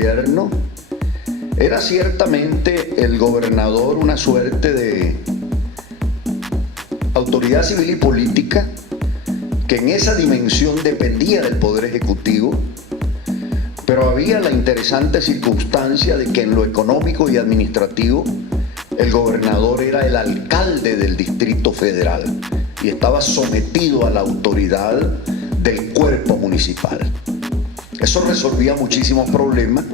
gobierno, era ciertamente el gobernador una suerte de autoridad civil y política que en esa dimensión dependía del Poder Ejecutivo, pero había la interesante circunstancia de que en lo económico y administrativo el gobernador era el alcalde del Distrito Federal y estaba sometido a la autoridad del cuerpo municipal. Eso resolvía muchísimos problemas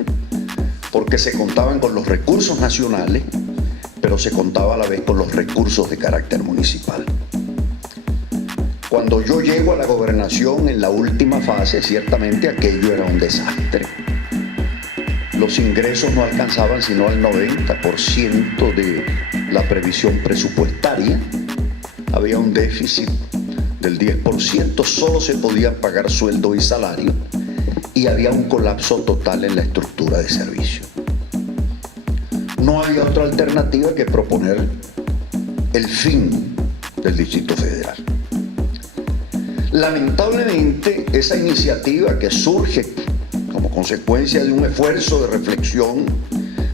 porque se contaban con los recursos nacionales, pero se contaba a la vez con los recursos de carácter municipal. Cuando yo llego a la gobernación en la última fase, ciertamente aquello era un desastre. Los ingresos no alcanzaban sino al 90% de la previsión presupuestaria. Había un déficit del 10%, solo se podían pagar sueldos y salarios y había un colapso total en la estructura de servicio. No había otra alternativa que proponer el fin del Distrito Federal. Lamentablemente, esa iniciativa que surge como consecuencia de un esfuerzo de reflexión,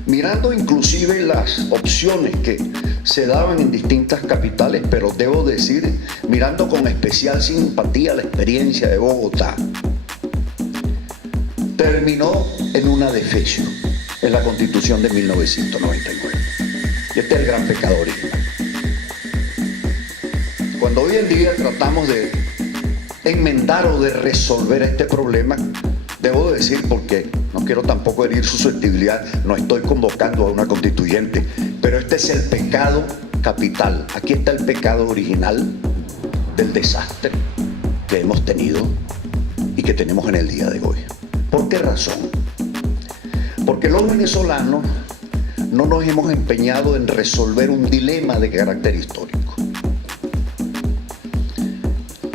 mirando inclusive las opciones que se daban en distintas capitales, pero debo decir, mirando con especial simpatía la experiencia de Bogotá, terminó en una defecio en la Constitución de 1999. Y este es el gran pecado original. Cuando hoy en día tratamos de enmendar o de resolver este problema, debo decir, porque no quiero tampoco herir susceptibilidad, no estoy convocando a una constituyente, pero este es el pecado capital. Aquí está el pecado original del desastre que hemos tenido y que tenemos en el día de hoy. ¿Por qué razón? Porque los venezolanos no nos hemos empeñado en resolver un dilema de carácter histórico.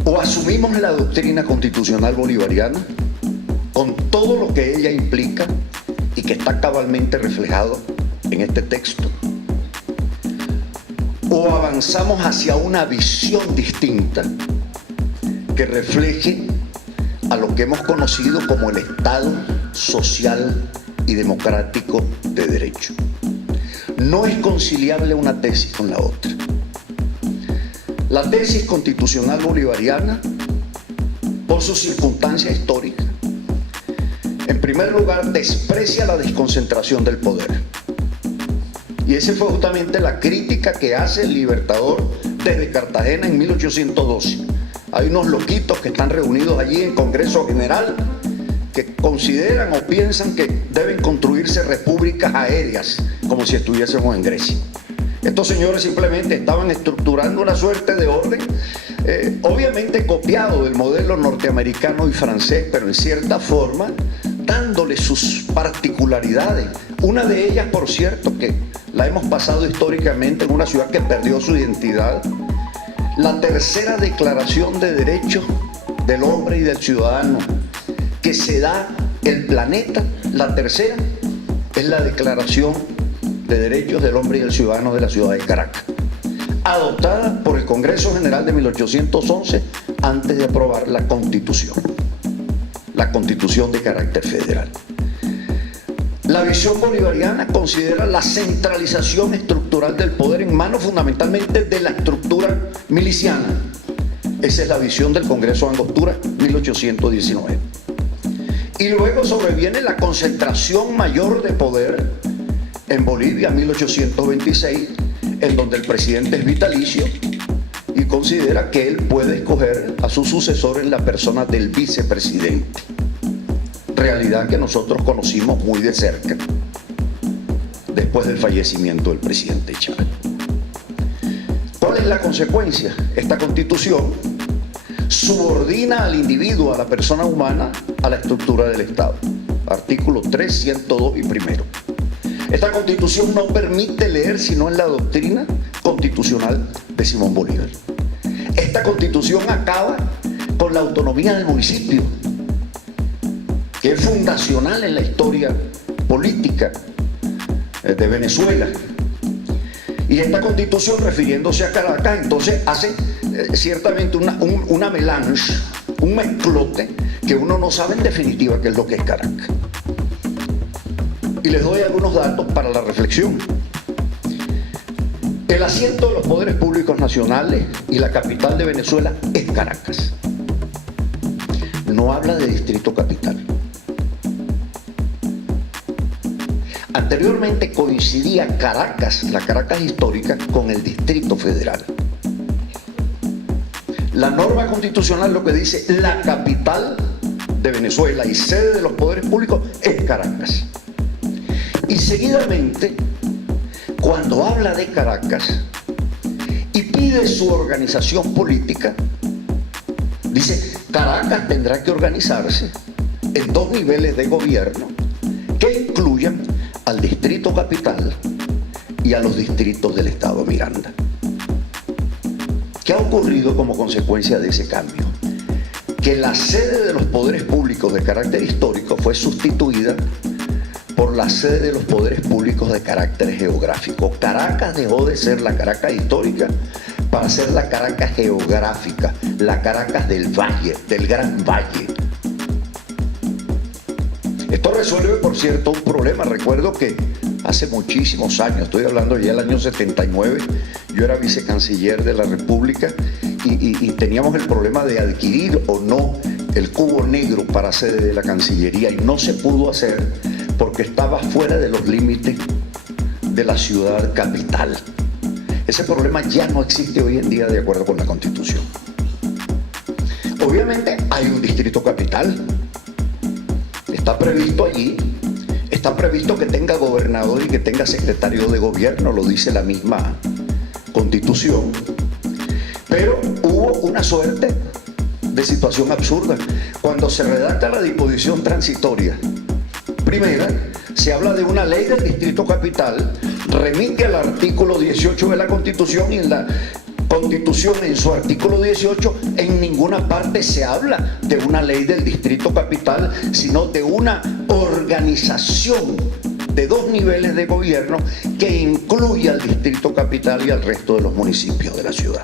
O asumimos la doctrina constitucional bolivariana con todo lo que ella implica y que está cabalmente reflejado en este texto, o avanzamos hacia una visión distinta que refleje a lo que hemos conocido como el Estado social y democrático de derecho. No es conciliable una tesis con la otra. La tesis constitucional bolivariana, por su circunstancia histórica, en primer lugar, desprecia la desconcentración del poder. Y esa fue justamente la crítica que hace el Libertador desde Cartagena en 1812. Hay unos loquitos que están reunidos allí en Congreso General que consideran o piensan que deben construirse repúblicas aéreas, como si estuviésemos en Grecia. Estos señores simplemente estaban estructurando una suerte de orden, obviamente copiado del modelo norteamericano y francés, pero en cierta forma dándole sus particularidades. Una de ellas, por cierto, que la hemos pasado históricamente en una ciudad que perdió su identidad, la tercera declaración de derechos del hombre y del ciudadano que se da el planeta, la tercera es la Declaración de Derechos del Hombre y del Ciudadano de la ciudad de Caracas, adoptada por el Congreso General de 1811 antes de aprobar la Constitución de carácter federal. La visión bolivariana considera la centralización estructural del poder en manos fundamentalmente de la estructura miliciana. Esa es la visión del Congreso de Angostura, 1819. Y luego sobreviene la concentración mayor de poder en Bolivia, 1826, en donde el presidente es vitalicio y considera que él puede escoger a su sucesor en la persona del vicepresidente. Realidad que nosotros conocimos muy de cerca después del fallecimiento del presidente Chávez. ¿Cuál es la consecuencia? Esta Constitución subordina al individuo, a la persona humana, a la estructura del Estado. Artículo 3, 102 y primero. Esta Constitución no permite leer sino en la doctrina constitucional de Simón Bolívar. Esta Constitución acaba con la autonomía del municipio, que es fundacional en la historia política de Venezuela. Y esta Constitución, refiriéndose a Caracas, entonces hace ciertamente una melange, un mezclote, que uno no sabe en definitiva qué es lo que es Caracas. Y les doy algunos datos para la reflexión. El asiento de los poderes públicos nacionales y la capital de Venezuela es Caracas. No habla de Distrito Capital. Anteriormente coincidía Caracas, la Caracas histórica, con el Distrito Federal. La norma constitucional lo que dice, la capital de Venezuela y sede de los poderes públicos es Caracas. Y seguidamente, cuando habla de Caracas y pide su organización política, dice, Caracas tendrá que organizarse en 2 niveles de gobierno que incluyan al Distrito Capital y a los distritos del Estado Miranda. ¿Qué ha ocurrido como consecuencia de ese cambio? Que la sede de los poderes públicos de carácter histórico fue sustituida por la sede de los poderes públicos de carácter geográfico. Caracas dejó de ser la Caracas histórica para ser la Caracas geográfica, la Caracas del Valle, del Gran Valle. Esto resuelve, por cierto, un problema. Recuerdo que hace muchísimos años, estoy hablando ya del año 79, yo era vicecanciller de la República y teníamos el problema de adquirir o no el cubo negro para sede de la Cancillería, y no se pudo hacer porque estaba fuera de los límites de la ciudad capital. Ese problema ya no existe hoy en día de acuerdo con la Constitución. Obviamente hay un distrito capital. Está previsto allí, está previsto que tenga gobernador y que tenga secretario de gobierno, lo dice la misma Constitución. Pero hubo una suerte de situación absurda. Cuando se redacta la disposición transitoria primera, se habla de una ley del Distrito Capital, remite al artículo 18 de la Constitución, y en la Constitución, en su artículo 18, en ninguna parte se habla de una ley del Distrito Capital, sino de una organización de 2 niveles de gobierno que incluye al Distrito Capital y al resto de los municipios de la ciudad.